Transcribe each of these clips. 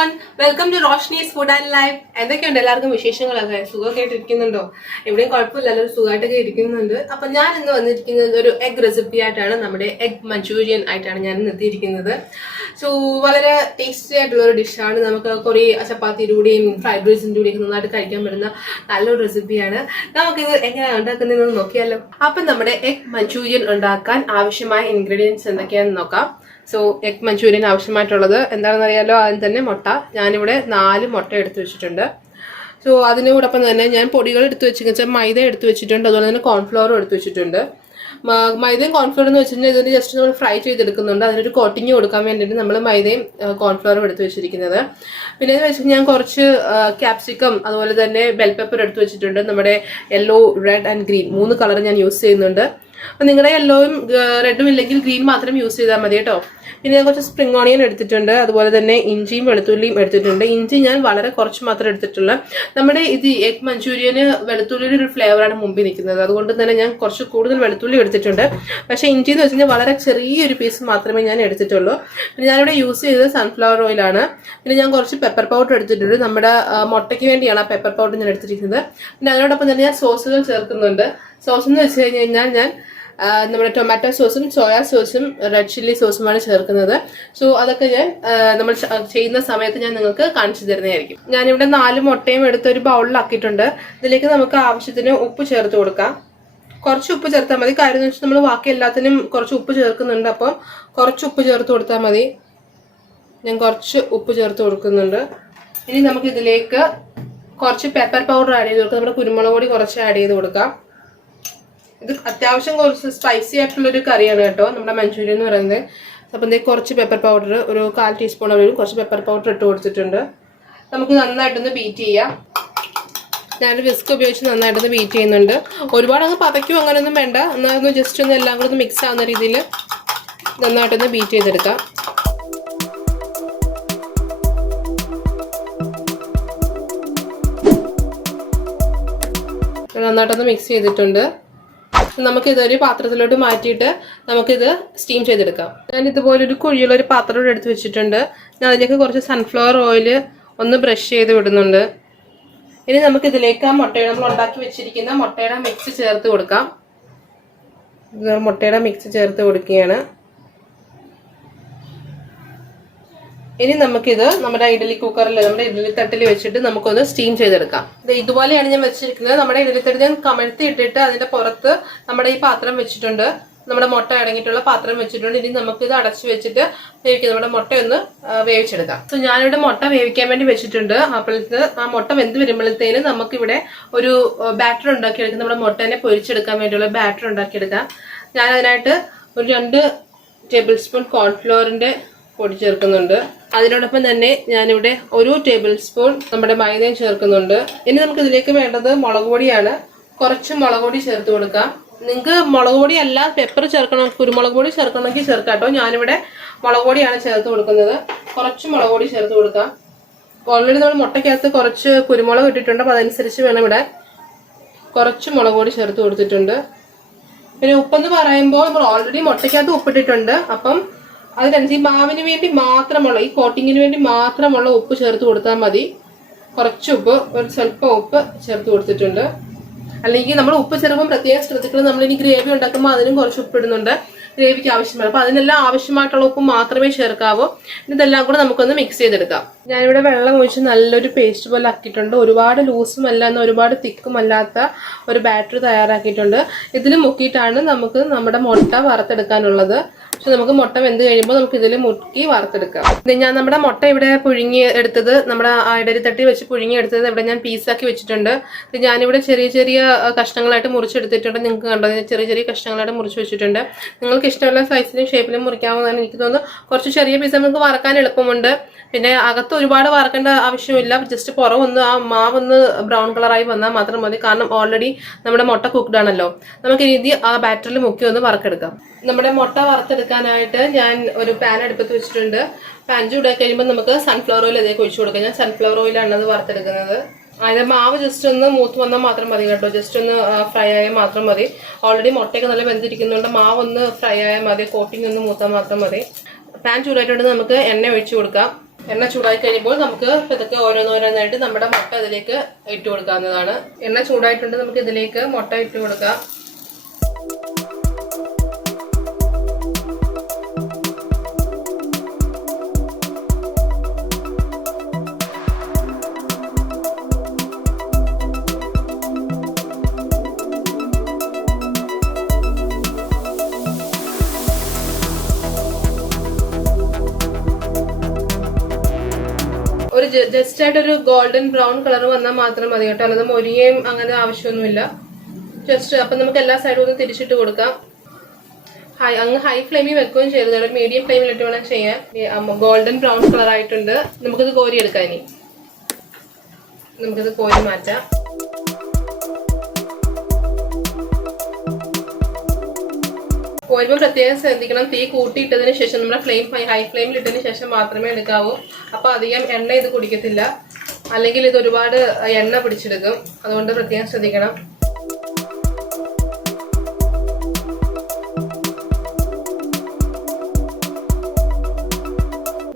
everyone, welcome to ROSHNI's Food and Life. എന്തൊക്കെയുണ്ട് എല്ലാവർക്കും വിശേഷങ്ങളൊക്കെ സുഖമൊക്കെ ആയിട്ടിരിക്കുന്നുണ്ടോ? എവിടെയും കുഴപ്പമില്ലല്ലോ, സുഖമായിട്ടൊക്കെ ഇരിക്കുന്നുണ്ട്. അപ്പൊ ഞാൻ ഇന്ന് വന്നിരിക്കുന്നത് ഒരു എഗ് റെസിപ്പി ആയിട്ടാണ്. നമ്മുടെ എഗ് മഞ്ചൂരിയൻ ആയിട്ടാണ് ഞാൻ ഇന്ന് എത്തിയിരിക്കുന്നത്. സോ വളരെ ടേസ്റ്റി ആയിട്ടുള്ള ഒരു ഡിഷാണ്. നമുക്ക് കുറേ ചപ്പാത്തിയുടെ കൂടെയും ഫ്രൈഡ് റൈസിൻ്റെ കൂടെയും നന്നായിട്ട് കഴിക്കാൻ പറ്റുന്ന നല്ലൊരു റെസിപ്പിയാണ്. നമുക്കിത് എങ്ങനെയാണ് ഉണ്ടാക്കുന്നതെന്ന് നോക്കിയാലോ. അപ്പം നമ്മുടെ എഗ് മഞ്ചൂരിയൻ ഉണ്ടാക്കാൻ ആവശ്യമായ ഇൻഗ്രീഡിയൻസ് എന്തൊക്കെയാണെന്ന് നോക്കാം. സോ എഗ് മഞ്ചൂരിയൻ ആവശ്യമായിട്ടുള്ളത് എന്താണെന്ന് അറിയാലോ, ആദ്യം തന്നെ മുട്ട. ഞാനിവിടെ 4 മുട്ട എടുത്ത് വെച്ചിട്ടുണ്ട്. സോ അതിനോടൊപ്പം തന്നെ ഞാൻ പൊടികൾ എടുത്ത് വെച്ചിരിക്കുന്നത് മൈദ എടുത്ത് വെച്ചിട്ടുണ്ട്, അതുപോലെ തന്നെ കോൺഫ്ലവറും എടുത്ത് വെച്ചിട്ടുണ്ട്. മൈദയും കോൺഫ്ലവർ എന്ന് വെച്ചിട്ടുണ്ടെങ്കിൽ ഇതിന് ജസ്റ്റ് നമ്മൾ ഫ്രൈ ചെയ്തെടുക്കുന്നുണ്ട്. അതിനൊരു കോട്ടിങ് കൊടുക്കാൻ വേണ്ടിയിട്ട് നമ്മൾ മൈദയും കോൺഫ്ലവറും എടുത്ത് വെച്ചിരിക്കുന്നത്. പിന്നെ എന്ന് വെച്ചാൽ ഞാൻ കുറച്ച് ക്യാപ്സിക്കം അതുപോലെ തന്നെ ബെൽ പെപ്പർ എടുത്ത് വെച്ചിട്ടുണ്ട്. നമ്മുടെ yellow, red and green 3 colour ഞാൻ യൂസ് ചെയ്യുന്നുണ്ട്. അപ്പം നിങ്ങളുടെ യെല്ലോയും റെഡും ഇല്ലെങ്കിൽ ഗ്രീൻ മാത്രം യൂസ് ചെയ്താൽ മതി കേട്ടോ. പിന്നെ ഞാൻ കുറച്ച് സ്പ്രിംഗ് ഓണിയൻ എടുത്തിട്ടുണ്ട്, അതുപോലെ തന്നെ ഇഞ്ചിയും വെളുത്തുള്ളിയും എടുത്തിട്ടുണ്ട്. ഇഞ്ചി ഞാൻ വളരെ കുറച്ച് മാത്രമേ എടുത്തിട്ടുള്ളൂ. നമ്മുടെ ഇത് എഗ് മഞ്ചൂരിയന് വെളുത്തുള്ളിയുടെ ഒരു ഫ്ലേവറാണ് മുമ്പിൽ നിൽക്കുന്നത്, അതുകൊണ്ട് തന്നെ ഞാൻ കുറച്ച് കൂടുതൽ വെളുത്തുള്ളി എടുത്തിട്ടുണ്ട്. പക്ഷേ ഇഞ്ചി എന്ന് വെച്ച് കഴിഞ്ഞാൽ വളരെ ചെറിയൊരു പീസ് മാത്രമേ ഞാൻ എടുത്തിട്ടുള്ളൂ. പിന്നെ ഞാനിവിടെ യൂസ് ചെയ്തത് സൺഫ്ലവർ ഓയിലാണ്. പിന്നെ ഞാൻ കുറച്ച് പെപ്പർ പൗഡർ എടുത്തിട്ടുണ്ട്. നമ്മുടെ മുട്ടയ്ക്ക് വേണ്ടിയാണ് ആ പെപ്പർ പൗഡർ ഞാൻ എടുത്തിരിക്കുന്നത്. പിന്നെ അതിനോടൊപ്പം തന്നെ ഞാൻ സോസുകൾ ചേർക്കുന്നുണ്ട്. സോസ് എന്ന് വെച്ച് കഴിഞ്ഞാൽ ഞാൻ നമ്മുടെ ടൊമാറ്റോ സോസും സോയാ സോസും റെഡ് ചില്ലി സോസുമാണ് ചേർക്കുന്നത്. സോ അതൊക്കെ ഞാൻ നമ്മൾ ചെയ്യുന്ന സമയത്ത് ഞാൻ നിങ്ങൾക്ക് കാണിച്ചു തരുന്നതായിരിക്കും. ഞാനിവിടെ 4 മുട്ടയും എടുത്ത് ഒരു ബൗളിലാക്കിയിട്ടുണ്ട്. ഇതിലേക്ക് നമുക്ക് ആവശ്യത്തിന് ഉപ്പ് ചേർത്ത് കൊടുക്കാം. കുറച്ച് ഉപ്പ് ചേർത്താൽ മതി. കാര്യം എന്ന് വെച്ചാൽ നമ്മൾ ബാക്കി എല്ലാത്തിനും കുറച്ച് ഉപ്പ് ചേർക്കുന്നുണ്ട്. അപ്പം കുറച്ച് ഉപ്പ് ചേർത്ത് കൊടുത്താൽ മതി. ഞാൻ കുറച്ച് ഉപ്പ് ചേർത്ത് കൊടുക്കുന്നുണ്ട്. ഇനി നമുക്ക് ഇതിലേക്ക് കുറച്ച് പെപ്പർ പൗഡർ ആഡ് ചെയ്ത് കൊടുക്കാം. നമ്മുടെ കുരുമുളക് പൊടി കുറച്ച് ആഡ് ചെയ്ത് കൊടുക്കാം. ഇത് അത്യാവശ്യം കുറച്ച് സ്പൈസി ആയിട്ടുള്ളൊരു കറിയാണ് കേട്ടോ നമ്മുടെ മഞ്ചൂരിയൻ എന്ന് പറയുന്നത്. അപ്പം ഇതിലേക്ക് കുറച്ച് പെപ്പർ പൗഡർ, ഒരു 1/4 ടീസ്പൂൺ ഒരു കുറച്ച് പെപ്പർ പൗഡർ ഇട്ട് കൊടുത്തിട്ടുണ്ട്. നമുക്ക് നന്നായിട്ടൊന്ന് ബീറ്റ് ചെയ്യാം. ഞാനൊരു വിസ്ക് ഉപയോഗിച്ച് നന്നായിട്ടൊന്ന് ബീറ്റ് ചെയ്യുന്നുണ്ട്. ഒരുപാട് അങ്ങ് പതയ്ക്കും അങ്ങനെയൊന്നും വേണ്ട. എന്നാൽ ജസ്റ്റ് ഒന്ന് എല്ലാം കൂടെ ഒന്ന് മിക്സ് ആവുന്ന രീതിയിൽ നന്നായിട്ടൊന്ന് ബീറ്റ് ചെയ്തെടുക്കാം. നന്നായിട്ടൊന്ന് മിക്സ് ചെയ്തിട്ടുണ്ട്. നമുക്കിതൊരു പാത്രത്തിലോട്ട് മാറ്റിയിട്ട് നമുക്കിത് സ്റ്റീം ചെയ്തെടുക്കാം. ഞാൻ ഇതുപോലൊരു കുഴിയുള്ളൊരു പാത്രം എടുത്ത് വെച്ചിട്ടുണ്ട്. ഞാൻ അതിലേക്ക് കുറച്ച് സൺഫ്ലവർ ഓയിൽ ഒന്ന് ബ്രഷ് ചെയ്ത് വിടുന്നുണ്ട്. ഇനി നമുക്കിതിലേക്ക് ആ നമ്മൾ ഉണ്ടാക്കി വെച്ചിരിക്കുന്ന മുട്ടയുടെ മിക്സ് ചേർത്ത് കൊടുക്കാം. മുട്ടയുടെ മിക്സ് ചേർത്ത് കൊടുക്കുകയാണ്. ഇനി നമുക്കിത് നമ്മുടെ ഇഡ്ഡലി കുക്കറിൽ, നമ്മുടെ ഇഡ്ഡലി തട്ടിൽ വെച്ചിട്ട് നമുക്കൊന്ന് സ്റ്റീം ചെയ്തെടുക്കാം. ഇതുപോലെയാണ് ഞാൻ വെച്ചിരിക്കുന്നത്. നമ്മുടെ ഇഡ്ഡലി തട്ടിൽ ഞാൻ കമഴ്ത്തി ഇട്ടിട്ട് അതിന്റെ പുറത്ത് നമ്മുടെ ഈ പാത്രം വെച്ചിട്ടുണ്ട്. നമ്മുടെ മുട്ട അടങ്ങിയിട്ടുള്ള പാത്രം വെച്ചിട്ടുണ്ട്. ഇനി നമുക്കിത് അടച്ചു വെച്ചിട്ട് വേവിക്കാം. നമ്മുടെ മുട്ടയൊന്ന് വേവിച്ചെടുക്കാം. സോ ഞാനിവിടെ മുട്ട വേവിക്കാൻ വേണ്ടി വെച്ചിട്ടുണ്ട്. അപ്പോഴത്തെ ആ മുട്ട വെന്ത് വരുമ്പോഴത്തേന് നമുക്കിവിടെ ഒരു ബാറ്റർ ഉണ്ടാക്കിയെടുക്കാം. നമ്മുടെ മുട്ടേനെ പൊരിച്ചെടുക്കാൻ വേണ്ടിയുള്ള ബാറ്റർ ഉണ്ടാക്കിയെടുക്കാം. ഞാൻ അതിനായിട്ട് ഒരു 2 ടേബിൾ സ്പൂൺ കോൺഫ്ലോറിന്റെ പൊടി ചേർക്കുന്നുണ്ട്. അതിനോടൊപ്പം തന്നെ ഞാനിവിടെ 1 ടേബിൾ സ്പൂൺ നമ്മുടെ മൈദയും ചേർക്കുന്നുണ്ട്. ഇനി നമുക്ക് ഇതിലേക്ക് വേണ്ടത് മുളക് പൊടിയാണ്. കുറച്ച് മുളക് പൊടി ചേർത്ത് കൊടുക്കാം. നിങ്ങൾക്ക് മുളക് പൊടി അല്ല പെപ്പർ ചേർക്കണം, കുരുമുളക് പൊടി ചേർക്കണമെങ്കിൽ ചേർക്കാട്ടോ. ഞാനിവിടെ മുളക് പൊടിയാണ് ചേർത്ത് കൊടുക്കുന്നത്. കുറച്ച് മുളക് പൊടി ചേർത്ത് കൊടുക്കാം. ഓൾറെഡി നമ്മൾ മുട്ടയ്ക്കകത്ത് കുറച്ച് കുരുമുളക് ഇട്ടിട്ടുണ്ട്. അപ്പം അതനുസരിച്ച് വേണം ഇവിടെ കുറച്ച് മുളക് പൊടി ചേർത്ത് കൊടുത്തിട്ടുണ്ട്. പിന്നെ ഉപ്പെന്ന് പറയുമ്പോൾ നമ്മൾ ഓൾറെഡി മുട്ടയ്ക്കകത്ത് ഉപ്പിട്ടിട്ടുണ്ട്. അപ്പം അതിനനുസരിച്ച് ഈ മാവിന് വേണ്ടി മാത്രമുള്ള, ഈ കോട്ടിങ്ങിന് വേണ്ടി മാത്രമുള്ള ഉപ്പ് ചേർത്ത് കൊടുത്താൽ മതി. കുറച്ച് ഉപ്പ്, ഒരു സ്വല്പം ഉപ്പ് ചേർത്ത് കൊടുത്തിട്ടുണ്ട്. അല്ലെങ്കിൽ നമ്മൾ ഉപ്പ് ചേർക്കുമ്പോൾ പ്രത്യേകം ശ്രദ്ധിക്കണം. നമ്മളിനി ഗ്രേവി ഉണ്ടാക്കുമ്പോൾ അതിനും കുറച്ച് ഉപ്പ് ഇടുന്നുണ്ട്, ഗ്രേവിക്ക് ആവശ്യമാണ്. അപ്പൊ അതിനെല്ലാം ആവശ്യമായിട്ടുള്ള ഉപ്പ് മാത്രമേ ചേർക്കാവൂ. ഇതെല്ലാം കൂടെ നമുക്കൊന്ന് മിക്സ് ചെയ്തെടുക്കാം. ഞാനിവിടെ വെള്ളം ഒഴിച്ച് നല്ലൊരു പേസ്റ്റ് പോലെ ആക്കിയിട്ടുണ്ട്. ഒരുപാട് ലൂസും അല്ല, എന്നാൽ ഒരുപാട് തിക്കും അല്ലാത്ത ഒരു ബാറ്റർ തയ്യാറാക്കിയിട്ടുണ്ട്. ഇതിൽ മുക്കിയിട്ടാണ് നമുക്ക് നമ്മുടെ മുട്ട വറുത്തെടുക്കാനുള്ളത്. പക്ഷെ നമുക്ക് മുട്ട വെന്ത് കഴിയുമ്പോൾ നമുക്ക് ഇതിൽ മുക്കി വറുത്തെടുക്കാം. ഞാൻ നമ്മുടെ മുട്ട ഇവിടെ പുഴുങ്ങി എടുത്തത്, നമ്മുടെ ഇഡലി തട്ടി വെച്ച് പുഴുങ്ങി എടുത്തത് ഇവിടെ ഞാൻ പീസാക്കി വെച്ചിട്ടുണ്ട്. ഞാനിവിടെ ചെറിയ ചെറിയ കഷ്ണങ്ങളായിട്ട് മുറിച്ചെടുത്തിട്ടുണ്ട്. നിങ്ങൾക്ക് കണ്ടത് ചെറിയ ചെറിയ കഷ്ണങ്ങളായിട്ട് മുറിച്ച് വെച്ചിട്ടുണ്ട്. നിങ്ങൾക്ക് ഇഷ്ടമുള്ള സൈസിലും ഷേപ്പിലും മുറിക്കാവുന്നതാണ്. എനിക്ക് തോന്നുന്നു കുറച്ച് ചെറിയ പീസ് നമുക്ക് വറക്കാൻ എളുപ്പമുണ്ട്. പിന്നെ അകത്ത് ഒരുപാട് വറക്കേണ്ട ആവശ്യമില്ല. ജസ്റ്റ് പുറമൊന്ന് ആ മാവൊന്ന് ബ്രൗൺ കളറായി വന്നാൽ മാത്രം മതി. കാരണം ഓൾറെഡി നമ്മുടെ മുട്ട കുക്ക്ഡ് ആണല്ലോ. നമുക്ക് ഇനി ആ ബാറ്ററിൽ മുക്കി ഒന്ന് വറക്കെടുക്കാം. നമ്മുടെ മുട്ട വറുത്തെടുക്കാനായിട്ട് ഞാൻ ഒരു പാൻ അടുപ്പത്ത് വെച്ചിട്ടുണ്ട്. പാൻ ചൂടാക്കി കഴിയുമ്പോൾ നമുക്ക് സൺഫ്ലവർ ഓയിൽ അതിലേക്ക് ഒഴിച്ചു കൊടുക്കാം. ഞാൻ സൺഫ്ലവർ ഓയിലാണ് അത് വറുത്തെടുക്കുന്നത്. അതിന്റെ മാവ് ജസ്റ്റ് ഒന്ന് മൂത്ത് വന്നാൽ മാത്രം മതി കേട്ടോ. ജസ്റ്റ് ഒന്ന് ഫ്രൈ ആയാൽ മാത്രം മതി. ഓൾറെഡി മുട്ടയൊക്കെ നല്ല വെന്തിരിക്കുന്നുണ്ട്. മാവ് ഒന്ന് ഫ്രൈ ആയാൽ മതി. കോട്ടിംഗ് ഒന്ന് മൂത്താൽ മാത്രം മതി. പാൻ ചൂടായിട്ടുണ്ട്. നമുക്ക് എണ്ണ ഒഴിച്ചു കൊടുക്കാം. എണ്ണ ചൂടായി കഴിയുമ്പോൾ നമുക്ക് ഇതൊക്കെ ഓരോന്നോരോന്നായിട്ട് നമ്മുടെ മുട്ട ഇതിലേക്ക് ഇട്ട് കൊടുക്കാവുന്നതാണ്. എണ്ണ ചൂടായിട്ടുണ്ട്, നമുക്ക് ഇതിലേക്ക് മുട്ട ഇട്ട് കൊടുക്കാം. ഒരു ജസ്റ്റ് ആയിട്ട് ഒരു ഗോൾഡൻ ബ്രൗൺ കളർ വന്നാൽ മാത്രം മതി കേട്ടോ, അല്ലാതെ മൊരിയേം അങ്ങനെ ആവശ്യമൊന്നുമില്ല. ജസ്റ്റ് അപ്പം നമുക്ക് എല്ലാ സൈഡും ഒന്ന് തിരിച്ചിട്ട് കൊടുക്കാം. ഹൈ ഫ്ലെയിമിൽ വെക്കുകയും ചെയ്തത്, ഒരു മീഡിയം ഫ്ലെയിമിലിട്ട് വേണം ചെയ്യാൻ. ഗോൾഡൻ ബ്രൗൺ കളർ ആയിട്ടുണ്ട്, നമുക്കിത് കോരി എടുക്കാം. ഇനി നമുക്കിത് കോരി മാറ്റാം. കോരുമ്പോൾ പ്രത്യേകം ശ്രദ്ധിക്കണം, തീ കൂട്ടിയിട്ടതിന് ശേഷം നമ്മുടെ ഹൈ ഫ്ലെയിമിൽ ഇട്ടതിന് ശേഷം മാത്രമേ എടുക്കാവൂ. അപ്പൊ അധികം എണ്ണ ഇത് കുടിക്കത്തില്ല, അല്ലെങ്കിൽ ഇത് ഒരുപാട് എണ്ണ പിടിച്ചെടുക്കും. അതുകൊണ്ട് പ്രത്യേകം ശ്രദ്ധിക്കണം.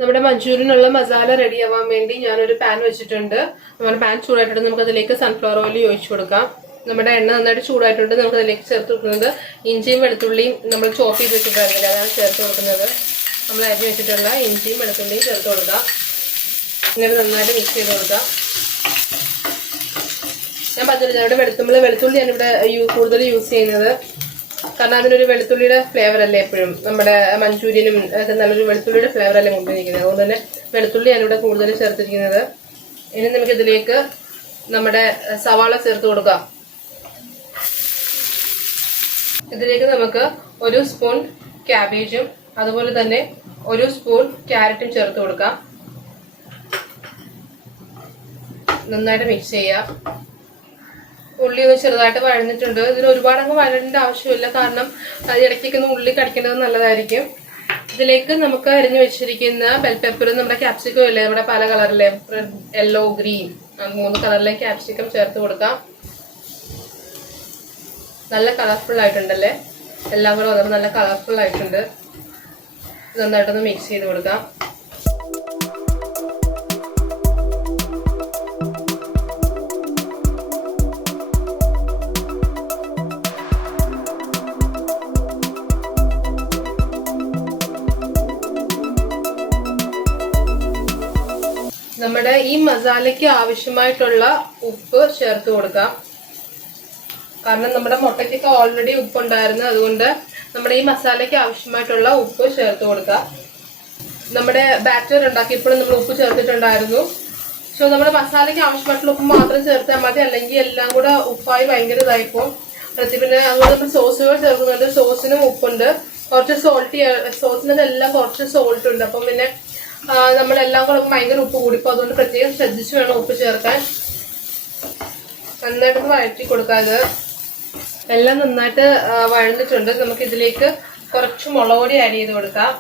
നമ്മുടെ മഞ്ചൂരിയനുള്ള മസാല റെഡി ആവാൻ വേണ്ടി ഞാനൊരു പാൻ വെച്ചിട്ടുണ്ട്. നമ്മുടെ പാൻ ചൂടായിട്ടുണ്ട്, നമുക്ക് അതിലേക്ക് സൺഫ്ലവർ ഓയിൽ ഒഴിച്ചു കൊടുക്കാം. നമ്മുടെ എണ്ണ നന്നായിട്ട് ചൂടായിട്ടുണ്ട്, നമുക്ക് അതിലേക്ക് ചേർത്ത് കൊടുക്കുന്നത് ഇഞ്ചിയും വെളുത്തുള്ളിയും നമ്മൾ ചോപ്പ് ചെയ്ത് വെച്ചിട്ടുണ്ടായിരുന്നില്ല, അതാണ് ചേർത്ത് കൊടുക്കുന്നത്. നമ്മൾ അരിഞ്ഞ് വെച്ചിട്ടുള്ള ഇഞ്ചിയും വെളുത്തുള്ളിയും ചേർത്ത് കൊടുക്കാം. ഇങ്ങനെ നന്നായിട്ട് മിക്സ് ചെയ്ത് കൊടുക്കാം. ഞാൻ പറഞ്ഞില്ല, ഇവിടെ വെളുത്തുള്ളി ഞാനിവിടെ കൂടുതൽ യൂസ് ചെയ്യുന്നത്, കാരണം അതിനൊരു വെളുത്തുള്ളിയുടെ ഫ്ലേവർ അല്ലേ എപ്പോഴും നമ്മുടെ മഞ്ചൂരിയനും ഒക്കെ നല്ലൊരു വെളുത്തുള്ളിയുടെ ഫ്ലേവർ അല്ലേ കൊണ്ടുവന്നിരിക്കുന്നത്. അതുകൊണ്ട് തന്നെ വെളുത്തുള്ളി ഞാനിവിടെ കൂടുതൽ ചേർത്തിരിക്കുന്നത്. ഇനി നമുക്ക് ഇതിലേക്ക് നമ്മുടെ സവാള ചേർത്ത് കൊടുക്കാം. ഇതിലേക്ക് നമുക്ക് 1 സ്പൂൺ ക്യാബേജും അതുപോലെ തന്നെ 1 സ്പൂൺ ക്യാരറ്റും ചേർത്ത് കൊടുക്കാം. നന്നായിട്ട് മിക്സ് ചെയ്യാം. ഉള്ളി ഒന്ന് ചെറുതായിട്ട് വഴഞ്ഞിട്ടുണ്ട്. ഇതിന് ഒരുപാട് അങ്ങ് വഴണ്ട ആവശ്യമില്ല, കാരണം ഇടയ്ക്കൊക്കെ ഒന്ന് ഉള്ളി കടിക്കേണ്ടത് നല്ലതായിരിക്കും. ഇതിലേക്ക് നമുക്ക് അരിഞ്ഞു വെച്ചിരിക്കുന്ന ബെൽ പെപ്പറും നമ്മുടെ ക്യാപ്സിക്കം ഇല്ലേ, നമ്മുടെ പല കളറിലെ യെല്ലോ, ഗ്രീൻ, 3 കളറിലെ ക്യാപ്സിക്കം ചേർത്ത് കൊടുക്കാം. നല്ല കളർഫുൾ ആയിട്ടുണ്ടല്ലേ, എല്ലാം കൂടെ വന്നിട്ട് നല്ല കളർഫുൾ ആയിട്ടുണ്ട്. നന്നായിട്ടൊന്ന് മിക്സ് ചെയ്ത് കൊടുക്കാം. നമ്മുടെ ഈ മസാലയ്ക്ക് ആവശ്യമായിട്ടുള്ള ഉപ്പ് ചേർത്ത് കൊടുക്കാം. കാരണം നമ്മുടെ മുട്ടയ്ക്കൊക്കെ ഓൾറെഡി ഉപ്പുണ്ടായിരുന്നു, അതുകൊണ്ട് നമ്മുടെ ഈ മസാലയ്ക്ക് ആവശ്യമായിട്ടുള്ള ഉപ്പ് ചേർത്ത് കൊടുക്കാം. നമ്മുടെ ബാറ്റർ ഉണ്ടാക്കിയപ്പോഴും നമ്മൾ ഉപ്പ് ചേർത്തിട്ടുണ്ടായിരുന്നു. സോ നമ്മുടെ മസാലയ്ക്ക് ആവശ്യമായിട്ടുള്ള ഉപ്പ് മാത്രം ചേർത്താൽ മതി, അല്ലെങ്കിൽ എല്ലാം കൂടെ ഉപ്പായി ഭയങ്കര ഇതായിപ്പോൾ. പിന്നെ അതുപോലെ നമ്മൾ സോസുകൾ ചേർക്കുന്നുണ്ട്, സോസിനും ഉപ്പുണ്ട്, കുറച്ച് സോസിനെല്ലാം കുറച്ച് സോൾട്ട് ഉണ്ട്. അപ്പം പിന്നെ നമ്മളെല്ലാം കൂടെ ഭയങ്കര ഉപ്പ് കൂടിപ്പോൾ, അതുകൊണ്ട് പ്രത്യേകം ശ്രദ്ധിച്ച് വേണം ഉപ്പ് ചേർക്കാൻ. നന്നായിട്ട് വഴറ്റി കൊടുക്കാതെ എല്ലാം നന്നായിട്ട് വഴന്നിട്ടുണ്ട്. നമുക്ക് ഇതിലേക്ക് കുറച്ച് മുളക് പൊടി ആഡ് ചെയ്ത് കൊടുക്കാം.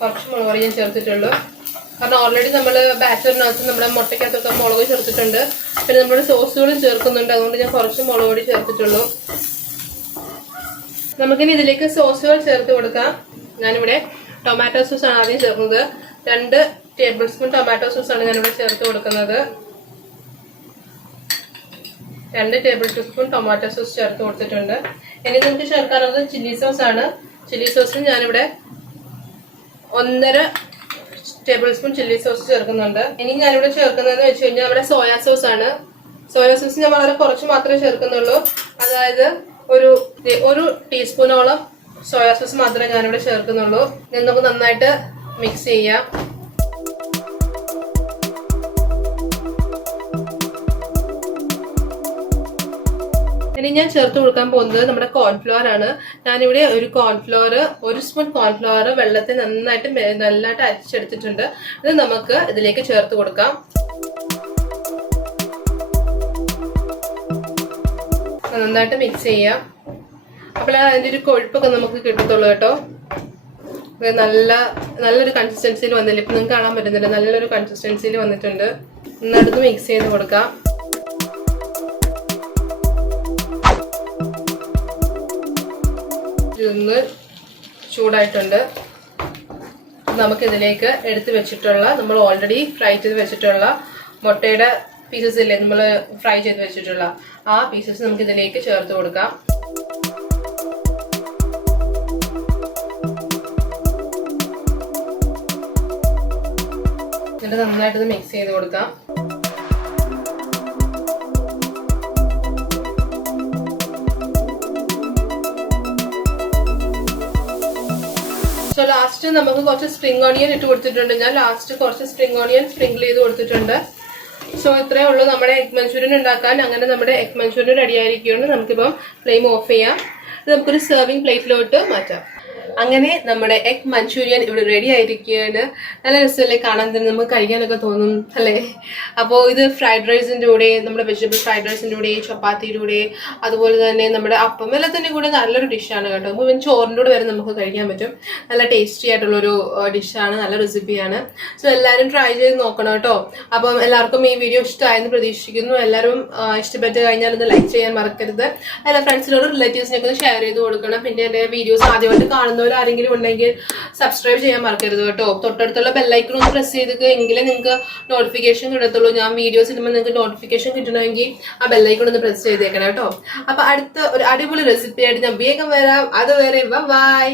കുറച്ച് മുളക് പൊടി ഞാൻ ചേർത്തിട്ടുള്ളൂ, കാരണം ഓൾറെഡി നമ്മൾ ബാറ്ററിനകത്ത് നമ്മുടെ മുട്ടയ്ക്കകത്തൊക്കെ മുളക് ചേർത്തിട്ടുണ്ട്. പിന്നെ നമ്മുടെ സോസുകളും ചേർക്കുന്നുണ്ട്, അതുകൊണ്ട് ഞാൻ കുറച്ച് മുളക് പൊടി ചേർത്തിട്ടുള്ളൂ. നമുക്കിനി ഇതിലേക്ക് സോസുകൾ ചേർത്ത് കൊടുക്കാം. ഞാനിവിടെ ടൊമാറ്റോ സോസ് ആണ് ആദ്യം ചേർക്കുന്നത്. 2 ടേബിൾ സ്പൂൺ ടൊമാറ്റോ സോസ് ആണ് ഞാനിവിടെ ചേർത്ത് കൊടുക്കുന്നത്. 2 ടേബിൾ സ്പൂൺ ടൊമാറ്റോ സോസ് ചേർത്ത് കൊടുത്തിട്ടുണ്ട്. ഇനി നമുക്ക് ചേർക്കാനുള്ളത് ചില്ലി സോസ് ആണ്. ചില്ലി സോസിന് ഞാനിവിടെ 1.5 ടേബിൾ സ്പൂൺ ചില്ലി സോസ് ചേർക്കുന്നുണ്ട്. ഇനി ഞാനിവിടെ ചേർക്കുന്നത് വെച്ച് കഴിഞ്ഞാൽ നമ്മുടെ സോയാ സോസ് ആണ്. സോയാ സോസ് ഞാൻ വളരെ കുറച്ച് മാത്രമേ ചേർക്കുന്നുള്ളൂ, അതായത് ഒരു ടീസ്പൂണോളം സോയാ സോസ് മാത്രമേ ഞാനിവിടെ ചേർക്കുന്നുള്ളൂ. ഇത് നമുക്ക് നന്നായിട്ട് മിക്സ് ചെയ്യാം. ഇനി ഞാൻ ചേർത്ത് കൊടുക്കാൻ പോകുന്നത് നമ്മുടെ കോൺഫ്ലവർ ആണ്. ഞാനിവിടെ ഒരു സ്പൂൺ കോൺഫ്ലവർ വെള്ളത്തിൽ നന്നായിട്ട് അരിച്ചെടുത്തിട്ടുണ്ട്. ഇത് നമുക്ക് ഇതിലേക്ക് ചേർത്ത് കൊടുക്കാം. നന്നായിട്ട് മിക്സ് ചെയ്യാം. അപ്പോൾ അതിൻ്റെ ഒരു കൊഴുപ്പൊക്കെ നമുക്ക് കിട്ടത്തുള്ളൂ കേട്ടോ. നല്ലൊരു കൺസിസ്റ്റൻസിയിൽ വന്നില്ല, ഇപ്പം നിങ്ങൾക്ക് കാണാൻ പറ്റുന്നില്ല, നല്ലൊരു കൺസിസ്റ്റൻസിയിൽ വന്നിട്ടുണ്ട്. നന്നായിട്ട് മിക്സ് ചെയ്ത് കൊടുക്കാം. ഇതൊന്ന് ചൂടായിട്ടുണ്ട്. നമുക്കിതിലേക്ക് എടുത്ത് വെച്ചിട്ടുള്ള നമ്മൾ ഓൾറെഡി ഫ്രൈ ചെയ്ത് വെച്ചിട്ടുള്ള മുട്ടയുടെ പീസസ് ഇല്ലേ, നമ്മൾ ഫ്രൈ ചെയ്ത് വെച്ചിട്ടുള്ള ആ പീസസ് നമുക്കിതിലേക്ക് ചേർത്ത് കൊടുക്കാം. എന്നിട്ട് നന്നായിട്ട് മിക്സ് ചെയ്ത് കൊടുക്കാം. സോ ലാസ്റ്റ് നമുക്ക് കുറച്ച് സ്പ്രിംഗ് ഓണിയൻ ഇട്ട് കൊടുത്തിട്ടുണ്ട്. ഞാൻ ലാസ്റ്റ് കുറച്ച് സ്പ്രിംഗ് ഓണിയൻ സ്പ്രിങ്കിൾ ചെയ്ത് കൊടുത്തിട്ടുണ്ട്. സോ ഇത്രയേ ഉള്ളൂ നമ്മുടെ എഗ് മഞ്ചൂരിയൻ ഉണ്ടാക്കാൻ. അങ്ങനെ നമ്മുടെ എഗ് മഞ്ചൂരിയൻ റെഡി ആയിരിക്കുകയാണ്. നമുക്കിപ്പം ഫ്ലെയിം ഓഫ് ചെയ്യാം. ഇത് നമുക്കൊരു സെർവിങ് പ്ലേറ്റിലോട്ട് മാറ്റാം. അങ്ങനെ നമ്മുടെ എഗ് മഞ്ചൂരിയൻ ഇവിടെ റെഡി ആയിരിക്കുകയാണ്. നല്ല രസമല്ലേ കാണാൻ, തന്നെ നമുക്ക് കഴിക്കാനൊക്കെ തോന്നും അല്ലേ. അപ്പോൾ ഇത് ഫ്രൈഡ് റൈസിൻ്റെ കൂടെ, നമ്മുടെ വെജിറ്റബിൾ ഫ്രൈഡ് റൈസിൻ്റെ കൂടെ, ചപ്പാത്തിയുടെ കൂടെ, അതുപോലെ തന്നെ നമ്മുടെ അപ്പം എല്ലാത്തിൻ്റെ കൂടെ നല്ലൊരു ഡിഷാണ് കേട്ടോ. അപ്പോൾ പിന്നെ ചോറിൻ്റെ കൂടെ വരെ നമുക്ക് കഴിക്കാൻ പറ്റും. നല്ല ടേസ്റ്റി ആയിട്ടുള്ളൊരു ഡിഷാണ്, നല്ല റെസിപ്പിയാണ്. സോ എല്ലാവരും ട്രൈ ചെയ്ത് നോക്കണം കേട്ടോ. അപ്പം എല്ലാവർക്കും ഈ വീഡിയോ ഇഷ്ടമായെന്ന് പ്രതീക്ഷിക്കുന്നു. എല്ലാവരും ഇഷ്ടപ്പെട്ട് കഴിഞ്ഞാൽ ഒന്ന് ലൈക്ക് ചെയ്യാൻ മറക്കരുത്. എല്ലാ ഫ്രണ്ട്സിനോടും റിലേറ്റീവ്സിനൊക്കെ ഒന്ന് ഷെയർ ചെയ്ത് കൊടുക്കണം. പിന്നെ എൻ്റെ വീഡിയോസ് ആദ്യമായിട്ട് ആരെങ്കിലും ഉണ്ടെങ്കിൽ സബ്സ്ക്രൈബ് ചെയ്യാൻ മറക്കരുത് കേട്ടോ. തൊട്ടടുത്തുള്ള ബെല്ലൈക്കൺ ഒന്ന് പ്രസ് ചെയ്ത് എങ്കിലേ നിങ്ങൾക്ക് നോട്ടിഫിക്കേഷൻ കിട്ടത്തുള്ളൂ. ഞാൻ വീഡിയോസ് ഇടുമ്പോൾ നിങ്ങൾക്ക് നോട്ടിഫിക്കേഷൻ കിട്ടണമെങ്കിൽ ആ ബെല്ലൈക്കൺ ഒന്ന് പ്രസ് ചെയ്തേക്കണം കേട്ടോ. അപ്പൊ അടുത്ത ഒരു അടിപൊളി റെസിപ്പി ആയിട്ട് ഞാൻ വേഗം വരാം. അതുവരെ ബൈ.